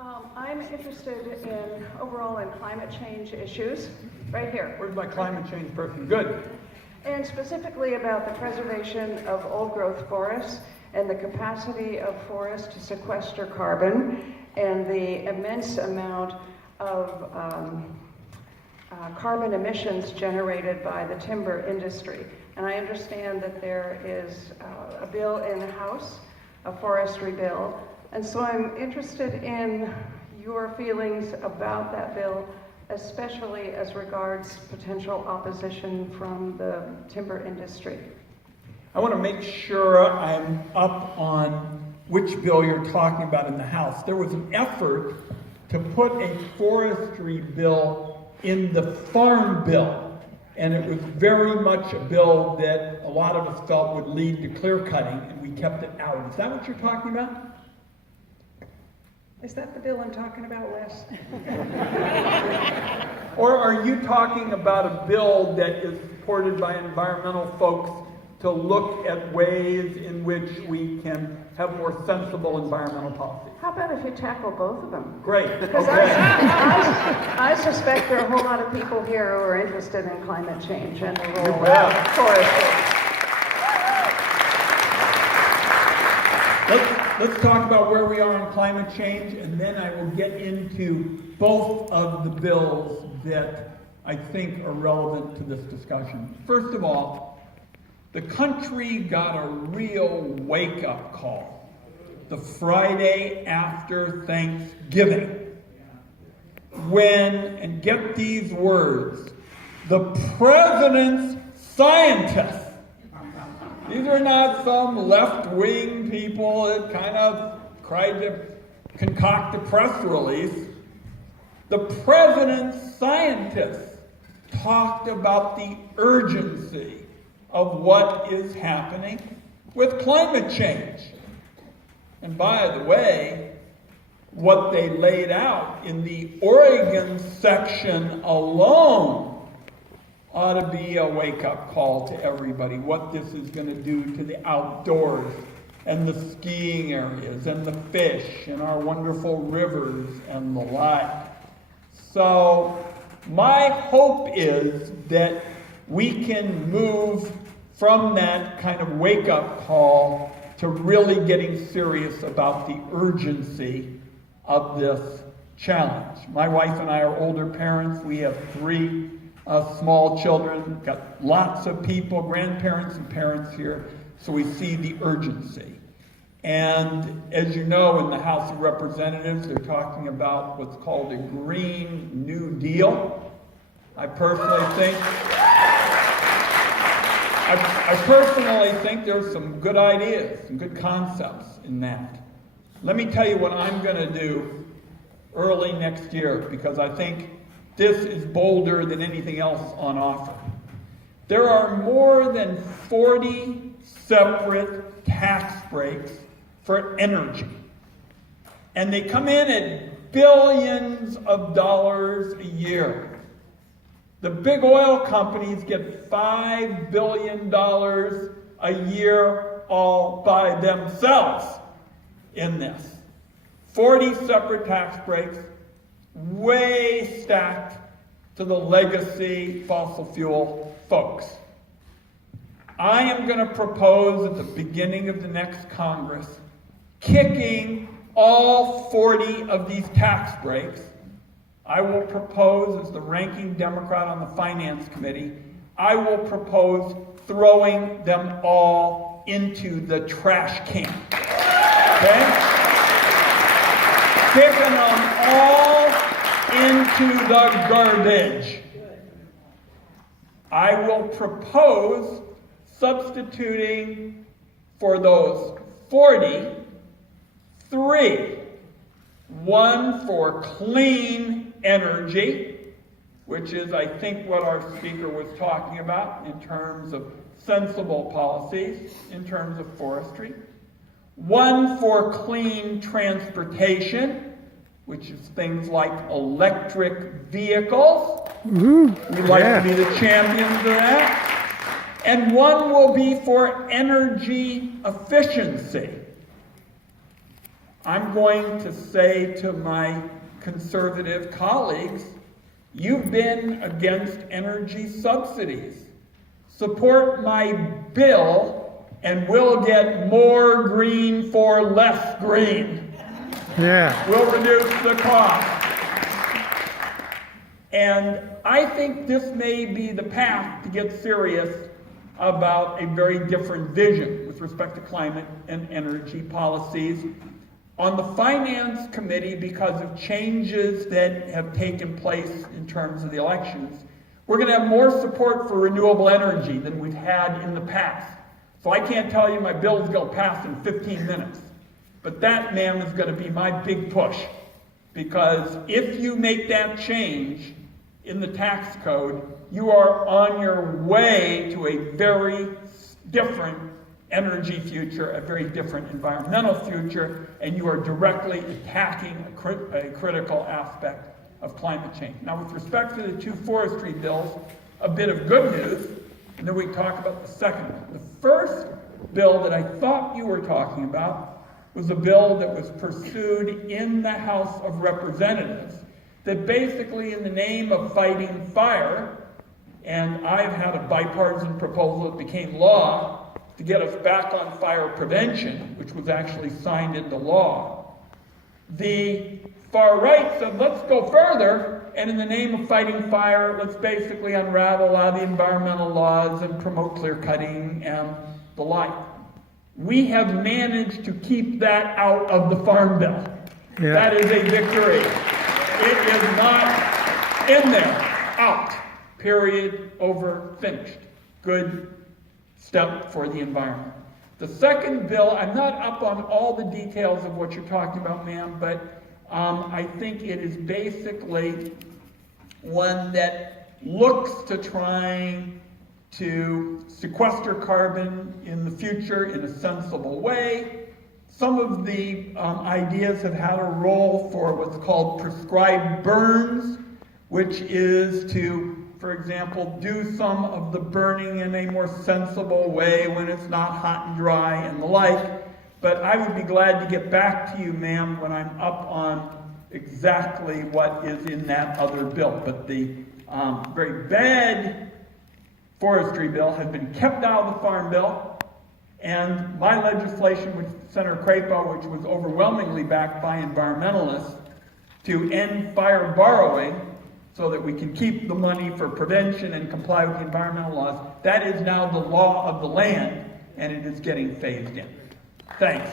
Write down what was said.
I'm interested in overall in climate change issues, right here. Where's my climate change person? Good. And specifically about the preservation of old growth forests and the capacity of forests to sequester carbon and the immense amount of carbon emissions generated by the timber industry. And I understand that there is a bill in the House, a forestry bill. And so I'm interested in your feelings about that bill, especially as regards potential opposition from the timber industry. I want to make sure I'm up on which bill you're talking about in the House. There was an effort to put a forestry bill in the farm bill, and it was very much a bill that a lot of us felt would lead to clear cutting, and we kept it out. Is that what you're talking about? Is that the bill I'm talking about, Les? Or are you talking about a bill that is supported by environmental folks to look at ways in which we can have more sensible environmental policy? How about if you tackle both of them? Great. Because Okay. I suspect there are a whole lot of people here who are interested in climate change and the role bet. of forestry. Let's talk about where we are on climate change, and then I will get into both of the bills that I think are relevant to this discussion. First of all, the country got a real wake-up call the Friday after Thanksgiving when, and get these words, the president's scientists, these are not some left-wing people that kind of tried to concoct a press release. The president's scientists talked about the urgency of what is happening with climate change. And by the way, what they laid out in the Oregon section alone ought to be a wake-up call to everybody, what this is going to do to the outdoors and the skiing areas and the fish and our wonderful rivers and the like. So my hope is that we can move from that kind of wake-up call to really getting serious about the urgency of this challenge. My wife and I are older parents. We have 3 small children, got lots of people, grandparents and parents here, so we see the urgency. And as you know, in the House of Representatives, they're talking about what's called a Green New Deal. I personally think there's some good ideas, some good concepts in that. Let me tell you what I'm going to do early next year, because I think this is bolder than anything else on offer. There are more than 40 separate tax breaks for energy. And they come in at billions of dollars a year. The big oil companies get $5 billion a year all by themselves in this. 40 separate tax breaks, way stacked to the legacy fossil fuel folks. I am going to propose at the beginning of the next Congress kicking all 40 of these tax breaks. I will propose, as the ranking Democrat on the Finance Committee, I will propose throwing them all into the trash can. Okay? Kicking them all into the garbage. I will propose substituting for those 40, 3. One for clean energy, which is, I think, what our speaker was talking about in terms of sensible policies, in terms of forestry. One for clean transportation, which is things like electric vehicles. We'd like to be the champions of that. And one will be for energy efficiency. I'm going to say to my conservative colleagues, you've been against energy subsidies. Support my bill and we'll get more green for less green. Yeah. We'll reduce the cost. And I think this may be the path to get serious about a very different vision with respect to climate and energy policies. On the Finance Committee, because of changes that have taken place in terms of the elections, we're going to have more support for renewable energy than we've had in the past. So I can't tell you my bill's going to pass in 15 minutes. But that, ma'am, is going to be my big push. Because if you make that change in the tax code, you are on your way to a very different energy future, a very different environmental future, and you are directly attacking a critical aspect of climate change. Now, with respect to the two forestry bills, a bit of good news, and then we talk about the second one. The first bill that I thought you were talking about was a bill that was pursued in the House of Representatives that basically, in the name of fighting fire, and I've had a bipartisan proposal that became law to get us back on fire prevention, which was actually signed into law. The far right said, let's go further, and in the name of fighting fire, let's basically unravel a lot of the environmental laws and promote clear cutting and the like. We have managed to keep that out of the Farm Bill. Yeah. That is a victory. It is not in there. Out. Period. Over. Finished. Good step for the environment. The second bill, I'm not up on all the details of what you're talking about, ma'am, but I think it is basically one that looks to trying to sequester carbon in the future in a sensible way. Some of the ideas have had a role for what's called prescribed burns, which is to, for example, do some of the burning in a more sensible way when it's not hot and dry and the like. But I would be glad to get back to you, ma'am, when I'm up on exactly what is in that other bill. But the very bad forestry bill has been kept out of the Farm Bill, and my legislation with Senator Crapo, which was overwhelmingly backed by environmentalists, to end fire borrowing so that we can keep the money for prevention and comply with the environmental laws, that is now the law of the land, and it is getting phased in. Thanks.